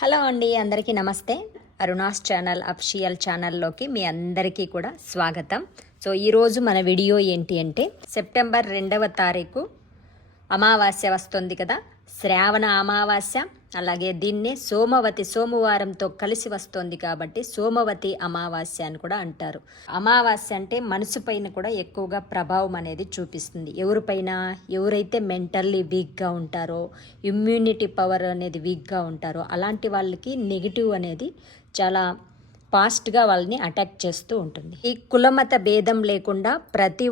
Hello అండి, అందరికీ నమస్తే. అరుణాస్ ఛానల్ అఫిషియల్ ఛానల్లోకి మీ అందరికీ కూడా స్వాగతం. సో ఈరోజు మన వీడియో ఏంటి అంటే సెప్టెంబర్ 2వ తారీఖు అమావాస్య వస్తుంది కదా, శ్రావణ అమావాస్య. అలాగే దీన్నే సోమవారంతో కలిసి వస్తుంది కాబట్టి సోమవతి అమావాస్య అని కూడా అంటారు. అమావాస్య అంటే మనసు పైన కూడా ఎక్కువగా ప్రభావం అనేది చూపిస్తుంది. ఎవరైతే మెంటల్లీ వీక్గా ఉంటారో, ఇమ్యూనిటీ పవర్ అనేది వీక్గా ఉంటారో అలాంటి వాళ్ళకి నెగిటివ్ అనేది చాలా ఫాస్ట్గా వాళ్ళని అటాక్ చేస్తూ ఉంటుంది. ఈ కులమత భేదం లేకుండా ప్రతి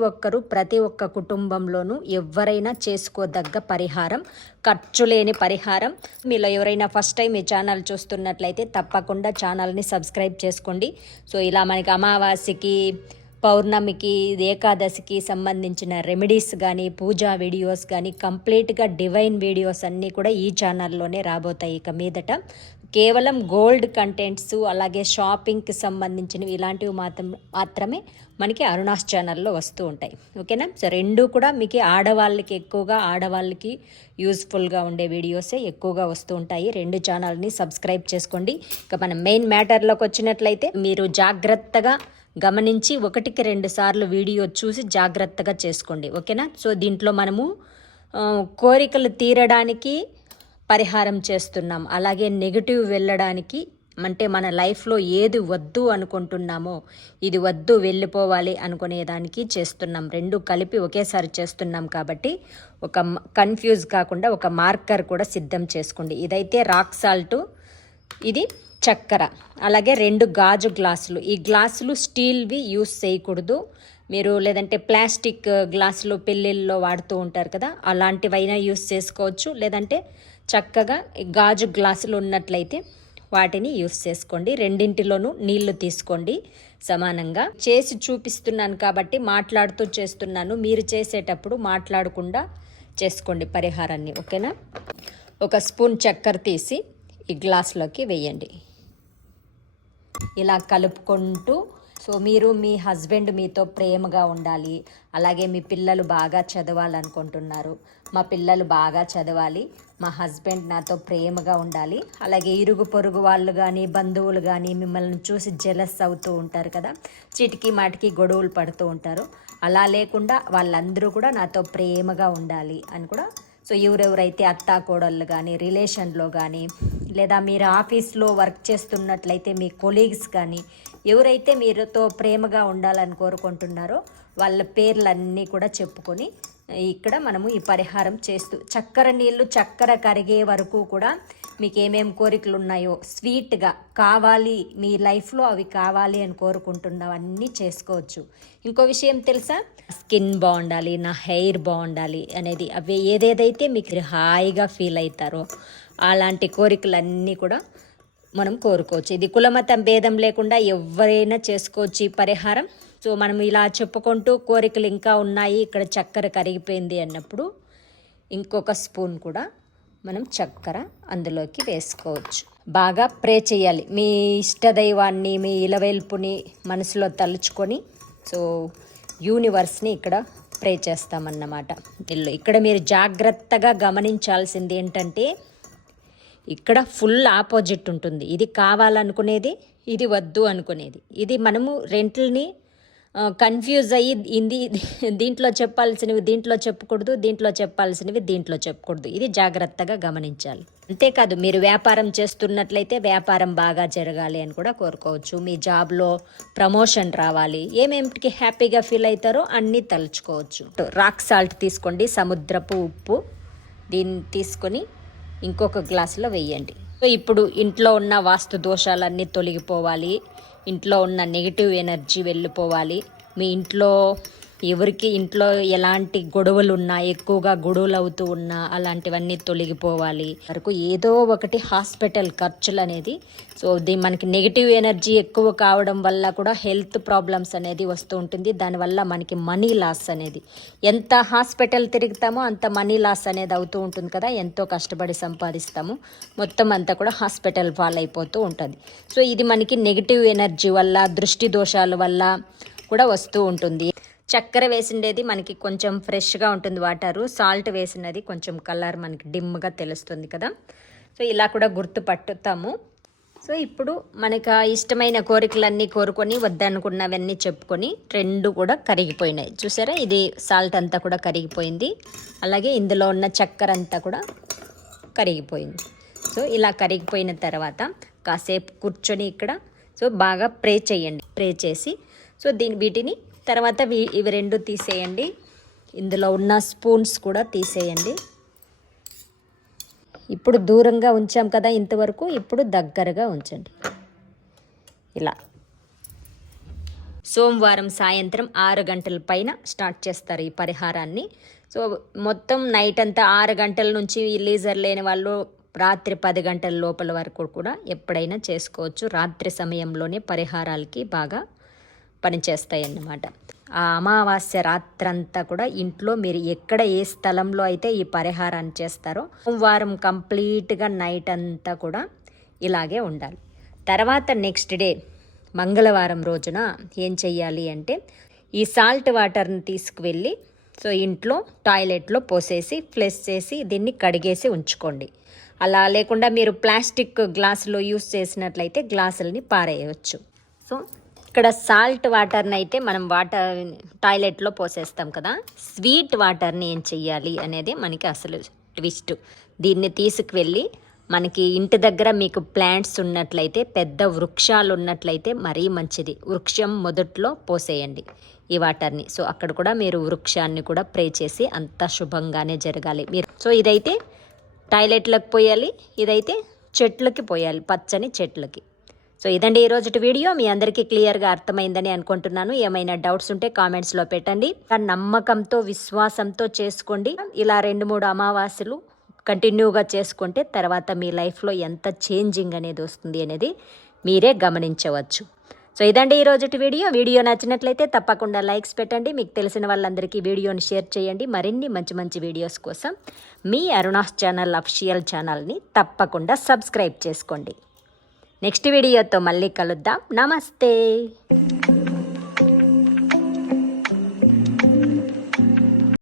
ఒక్క కుటుంబంలోనూ ఎవరైనా చేసుకోదగ్గ పరిహారం, ఖర్చు లేని పరిహారం. మీలో ఎవరైనా ఫస్ట్ టైం ఈ ఛానల్ చూస్తున్నట్లయితే తప్పకుండా ఛానల్ని సబ్స్క్రైబ్ చేసుకోండి. సో ఇలా మనకి అమావాస్యకి, పౌర్ణమికి, ఏకాదశికి సంబంధించిన రెమెడీస్ కానీ, పూజా వీడియోస్ కానీ, కంప్లీట్గా డివైన్ వీడియోస్ అన్నీ కూడా ఈ ఛానల్లోనే రాబోతాయి ఇక మీదట. కేవలం గోల్డ్ కంటెంట్స్, అలాగే షాపింగ్కి సంబంధించినవి ఇలాంటివి మాత్రమే మనకి అరుణాస్ ఛానల్లో వస్తూ ఉంటాయి. ఓకేనా? సో రెండు కూడా మీకు ఆడవాళ్ళకి యూస్ఫుల్గా ఉండే వీడియోసే ఎక్కువగా వస్తూ ఉంటాయి. రెండు ఛానల్ని సబ్స్క్రైబ్ చేసుకోండి. ఇక మనం మెయిన్ మ్యాటర్లోకి వచ్చినట్లయితే మీరు జాగ్రత్తగా గమనించి 1-2 సార్లు వీడియో చూసి జాగ్రత్తగా చేసుకోండి. ఓకేనా? సో దీంట్లో మనము కోరికలు తీరడానికి పరిహారం చేస్తున్నాం, అలాగే నెగిటివ్ వెళ్ళడానికి, అంటే మన లైఫ్లో ఏది వద్దు అనుకుంటున్నామో ఇది వద్దు వెళ్ళిపోవాలి అనుకునేదానికి చేస్తున్నాం. రెండు కలిపి ఒకేసారి చేస్తున్నాం కాబట్టి ఒక కన్ఫ్యూజ్ కాకుండా ఒక మార్కర్ కూడా సిద్ధం చేసుకోండి. ఇదైతే రాక్ సాల్ట్, ఇది చక్కెర, అలాగే 2 గాజు గ్లాసులు. ఈ గ్లాసులు స్టీల్వి యూస్ చేయకూడదు. మీరు లేదంటే ప్లాస్టిక్ గ్లాసులు పెళ్ళిళ్ళలో వాడుతూ ఉంటారు కదా, అలాంటివైనా యూస్ చేసుకోవచ్చు. లేదంటే చక్కగా గాజు గ్లాసులు ఉన్నట్లయితే వాటిని యూస్ చేసుకోండి. రెండింటిలోనూ నీళ్లు తీసుకోండి సమానంగా. చేసి చూపిస్తున్నాను కాబట్టి మాట్లాడుతూ చేస్తున్నాను. మీరు చేసేటప్పుడు మాట్లాడకుండా చేసుకోండి పరిహారాన్ని. ఓకేనా? 1 స్పూన్ చక్కెర తీసి ఈ గ్లాసులోకి వేయండి. ఇలా కలుపుకుంటూ, సో మీరు మీ హస్బెండ్ మీతో ప్రేమగా ఉండాలి, అలాగే మీ పిల్లలు బాగా చదవాలనుకుంటున్నారు. మా పిల్లలు బాగా చదవాలి, మా హస్బెండ్ నాతో ప్రేమగా ఉండాలి, అలాగే ఇరుగు పొరుగు వాళ్ళు కానీ, బంధువులు కానీ మిమ్మల్ని చూసి జెలస్ అవుతూ ఉంటారు కదా, చిటికి మాటికి గొడవలు పడుతూ ఉంటారు. అలా లేకుండా వాళ్ళందరూ కూడా నాతో ప్రేమగా ఉండాలి అని కూడా. సో ఎవరెవరైతే అత్తా కోడళ్ళు కానీ, రిలేషన్లో కానీ, లేదా మీరు ఆఫీస్లో వర్క్ చేస్తున్నట్లయితే మీ కొలీగ్స్ కానీ, ఎవరైతే మీరుతో ప్రేమగా ఉండాలని కోరుకుంటున్నారో వాళ్ళ పేర్లన్నీ కూడా చెప్పుకొని ఇక్కడ మనము ఈ పరిహారం చేస్తూ, చక్కెర కరిగే వరకు కూడా మీకు ఏమేమి కోరికలు ఉన్నాయో స్వీట్గా కావాలి, మీ లైఫ్లో అవి కావాలి అని కోరుకుంటున్నవన్నీ చేసుకోవచ్చు. ఇంకో విషయం తెలుసా? స్కిన్ బాగుండాలి, నా హెయిర్ బాగుండాలి అనేది, అవి ఏదేదైతే మీకు హాయిగా ఫీల్ అవుతారో అలాంటి కోరికలన్నీ కూడా మనం కోరుకోవచ్చు. ఇది కులమతం భేదం లేకుండా ఎవరైనా చేసుకోవచ్చు ఈ పరిహారం. సో మనం ఇలా చెప్పుకుంటూ కోరికలు ఇంకా ఉన్నాయి, ఇక్కడ చక్కెర కరిగిపోయింది అన్నప్పుడు ఇంకొక స్పూన్ కూడా మనం చక్కెర అందులోకి వేసుకోవచ్చు. బాగా ప్రే చేయాలి. మీ ఇష్టదైవాన్ని, మీ ఇలవేల్పుని మనసులో తలుచుకొని, సో యూనివర్స్ని ఇక్కడ ప్రే చేస్తామన్నమాట. ఇక్కడ మీరు జాగ్రత్తగా గమనించాల్సింది ఏంటంటే, ఇక్కడ ఫుల్ ఆపోజిట్ ఉంటుంది. ఇది కావాలనుకునేది, ఇది వద్దు అనుకునేది. ఇది మనము రెంట్లని కన్ఫ్యూజ్ అయ్యి దీంట్లో చెప్పాల్సినవి దీంట్లో చెప్పకూడదు, దీంట్లో చెప్పాల్సినవి దీంట్లో చెప్పకూడదు. ఇది జాగ్రత్తగా గమనించాలి. అంతేకాదు, మీరు వ్యాపారం చేస్తున్నట్లయితే వ్యాపారం బాగా జరగాలి అని కూడా కోరుకోవచ్చు. మీ జాబ్లో ప్రమోషన్ రావాలి, ఏమేమిటికి హ్యాపీగా ఫీల్ అవుతారో అన్నీ తలుచుకోవచ్చు. రాక్ సాల్ట్ తీసుకోండి, సముద్రపు ఉప్పు. దీన్ని తీసుకొని ఇంకొక గ్లాసులో వేయండి. సో ఇప్పుడు ఇంట్లో ఉన్న వాస్తు దోషాలన్నీ తొలగిపోవాలి, ఇంట్లో ఉన్న నెగిటివ్ ఎనర్జీ వెళ్ళిపోవాలి. మీ ఇంట్లో ఇంట్లో ఎలాంటి గొడవలు ఉన్నా, ఎక్కువగా గొడవలు అవుతూ ఉన్నా అలాంటివన్నీ తొలగిపోవాలి. వరకు ఏదో ఒకటి హాస్పిటల్ ఖర్చులు అనేది, సో మనకి నెగిటివ్ ఎనర్జీ ఎక్కువ కావడం వల్ల కూడా హెల్త్ ప్రాబ్లమ్స్ అనేది వస్తూ ఉంటుంది. దానివల్ల మనకి మనీ లాస్ అనేది, ఎంత హాస్పిటల్ తిరుగుతామో అంత మనీ లాస్ అనేది అవుతూ ఉంటుంది కదా. ఎంతో కష్టపడి సంపాదిస్తాము, మొత్తం అంతా కూడా హాస్పిటల్ పాలైపోతూ ఉంటుంది. సో ఇది మనకి నెగిటివ్ ఎనర్జీ వల్ల, దృష్టి దోషాల వల్ల కూడా వస్తూ ఉంటుంది. చక్కెర వేసిండేది మనకి కొంచెం ఫ్రెష్గా ఉంటుంది వాటరు, సాల్ట్ వేసినది కొంచెం కలర్ మనకి డిమ్గా తెలుస్తుంది కదా. సో ఇలా కూడా గుర్తుపట్టుతాము. సో ఇప్పుడు మనకు ఇష్టమైన కోరికలన్నీ కోరుకొని వద్దనుకున్నవన్నీ చెప్పుకొని రెండు కూడా కరిగిపోయినాయి. చూసారా, ఇది సాల్ట్ అంతా కూడా కరిగిపోయింది, అలాగే ఇందులో ఉన్న చక్కెర అంతా కూడా కరిగిపోయింది. సో ఇలా కరిగిపోయిన తర్వాత కాసేపు కూర్చొని ఇక్కడ సో బాగా ప్రే చేయండి. ప్రే చేసి సో వీటిని తర్వాత ఇవి రెండు తీసేయండి. ఇందులో ఉన్న స్పూన్స్ కూడా తీసేయండి. ఇప్పుడు దూరంగా ఉంచాం కదా ఇంతవరకు, ఇప్పుడు దగ్గరగా ఉంచండి. ఇలా సోమవారం సాయంత్రం 6 గంటల పైన స్టార్ట్ చేస్తారు ఈ పరిహారాన్ని. సో మొత్తం నైట్ అంతా 6 గంటల నుంచి లీజర్ లేని వాళ్ళు రాత్రి 10 గంటల లోపల వరకు కూడా ఎప్పుడైనా చేసుకోవచ్చు. రాత్రి సమయంలోనే పరిహారాలకి బాగా పనిచేస్తాయి అన్నమాట. ఆ అమావాస్య రాత్రంతా కూడా ఇంట్లో మీరు ఎక్కడ ఏ స్థలంలో అయితే ఈ పరిహారాన్ని చేస్తారో సోమవారం కంప్లీట్గా నైట్ అంతా కూడా ఇలాగే ఉండాలి. తర్వాత నెక్స్ట్ డే మంగళవారం రోజున ఏం చెయ్యాలి అంటే ఈ సాల్ట్ వాటర్ని తీసుకువెళ్ళి సో ఇంట్లో టాయిలెట్లో పోసేసి ఫ్లష్ చేసి దీన్ని కడిగేసి ఉంచుకోండి. అలా లేకుండా మీరు ప్లాస్టిక్ గ్లాసులో యూస్ చేసినట్లయితే గ్లాసులని పారేయవచ్చు. సో ఇక్కడ సాల్ట్ వాటర్ని అయితే మనం టాయిలెట్లో పోసేస్తాం కదా, స్వీట్ వాటర్ని ఏం చెయ్యాలి అనేది మనకి అసలు ట్విస్ట్. దీన్ని తీసుకువెళ్ళి మనకి ఇంటి దగ్గర మీకు ప్లాంట్స్ ఉన్నట్లయితే, పెద్ద వృక్షాలు ఉన్నట్లయితే మరీ మంచిది. వృక్షం మొదట్లో పోసేయండి ఈ వాటర్ని. సో అక్కడ కూడా మీరు వృక్షాన్ని కూడా ప్రే చేసి అంతా శుభంగానే జరగాలి. సో ఇదైతే టాయిలెట్లకు పోయాలి, ఇదైతే చెట్లకి పోయాలి, పచ్చని చెట్లకి. సో ఇదండి ఈరోజు వీడియో. మీ అందరికీ క్లియర్గా అర్థమైందని అనుకుంటున్నాను. ఏమైనా డౌట్స్ ఉంటే కామెంట్స్లో పెట్టండి. నమ్మకంతో విశ్వాసంతో చేసుకోండి. ఇలా 2-3 అమావాస్యలు కంటిన్యూగా చేసుకుంటే తర్వాత మీ లైఫ్లో ఎంత చేంజింగ్ అనేది వస్తుంది అనేది మీరే గమనించవచ్చు. సో ఇదండి ఈరోజు వీడియో నచ్చినట్లయితే తప్పకుండా లైక్స్ పెట్టండి. మీకు తెలిసిన వాళ్ళందరికీ వీడియోని షేర్ చేయండి. మరిన్ని మంచి మంచి వీడియోస్ కోసం మీ అరుణాస్ ఛానల్ అఫీషియల్ ఛానల్ని తప్పకుండా సబ్స్క్రైబ్ చేసుకోండి. నెక్స్ట్ వీడియోతో మళ్ళీ కలుద్దాం. నమస్తే.